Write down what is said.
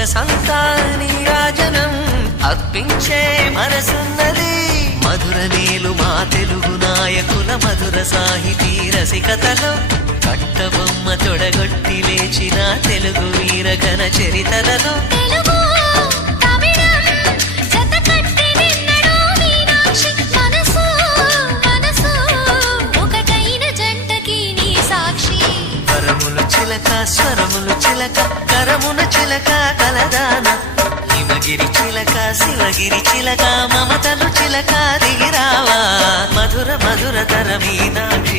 సొగసంతా నీరాజనం అర్పించే మనసున్నది. మధుర నీలు మా తెలుగు నాయకుల మధుర సాహితీ రసికతలో కట్టబొమ్మ తొడగొట్టి లేచిన తెలుగు వీరగణ చరితలలో స్వరములు చిలక కరమున చిలక కలదాన హిమగిరి చిలక శివగిరి చిలక మమతలు చిలక దిగిరావా మధుర మధుర తర మీనాక్షి